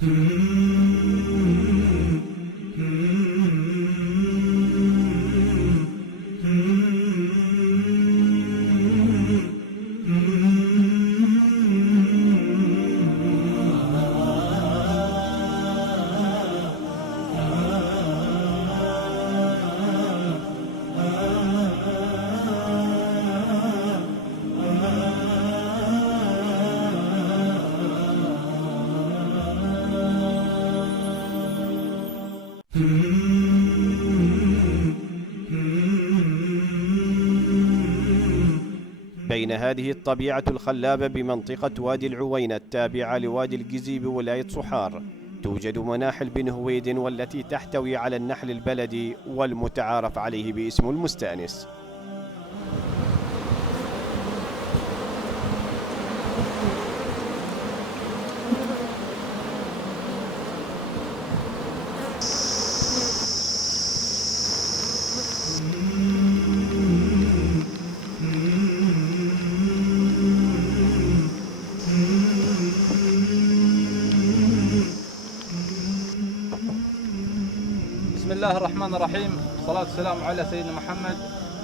بين هذه الطبيعة الخلابة بمنطقة وادي العوينة التابعة لوادي الجزي بولاية صحار توجد مناحل بن هويد، والتي تحتوي على النحل البلدي والمتعارف عليه باسم المستأنس. بسم الله الرحمن الرحيم، والصلاة والسلام على سيدنا محمد.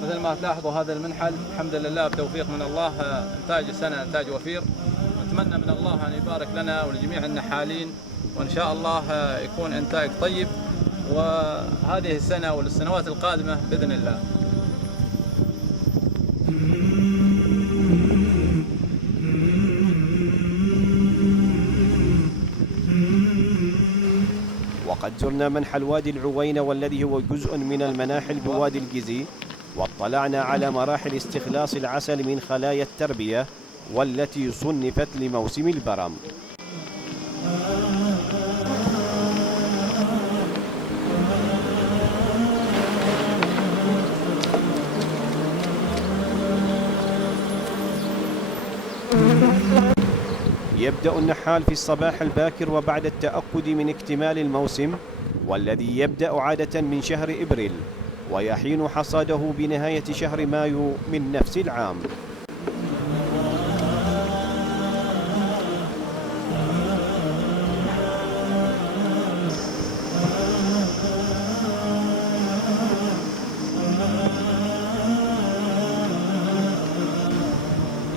مثل ما تلاحظوا هذا المنحل الحمد لله بتوفيق من الله انتاج السنة انتاج وفير، نتمنى من الله أن يبارك لنا ولجميع النحالين، وإن شاء الله يكون إنتاج طيب وهذه السنة والسنوات القادمة بإذن الله. وقد زرنا منحل وادي العوينة والذي هو جزء من المناحل بوادي الجزي، واطلعنا على مراحل استخلاص العسل من خلايا التربية والتي صنفت لموسم البرم. يبدأ النحال في الصباح الباكر وبعد التأكد من اكتمال الموسم، والذي يبدأ عادة من شهر إبريل ويحين حصاده بنهاية شهر مايو من نفس العام.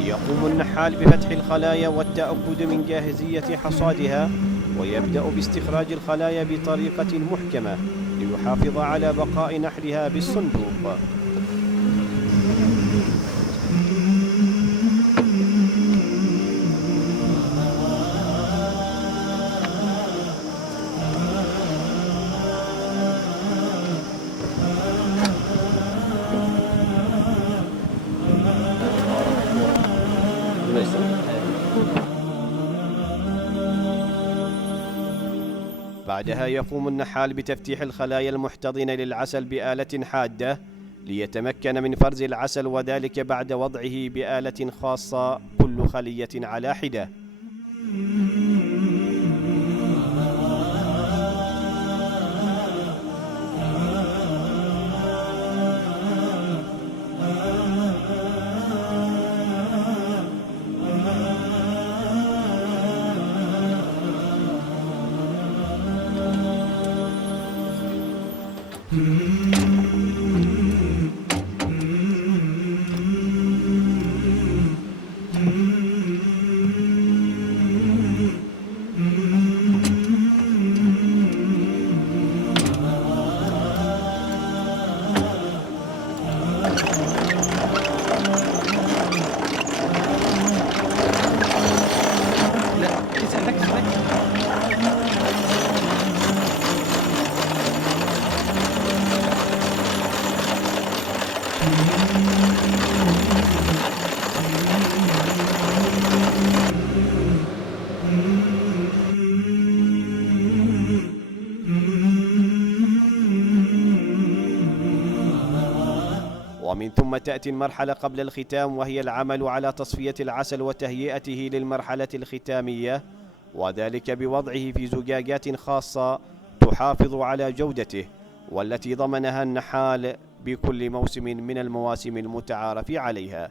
يقوم النحال بفتح الخلايا والتأكد من جاهزية حصادها، ويبدأ باستخراج الخلايا بطريقة محكمة ليحافظ على بقاء نحلها بالصندوق. بعدها يقوم النحال بتفتيح الخلايا المحتضنة للعسل بآلة حادة ليتمكن من فرز العسل، وذلك بعد وضعه بآلة خاصة كل خلية على حدة. ومن ثم تأتي المرحلة قبل الختام، وهي العمل على تصفية العسل وتهيئته للمرحلة الختامية، وذلك بوضعه في زجاجات خاصة تحافظ على جودته، والتي ضمنها النحال بكل موسم من المواسم المتعارف عليها.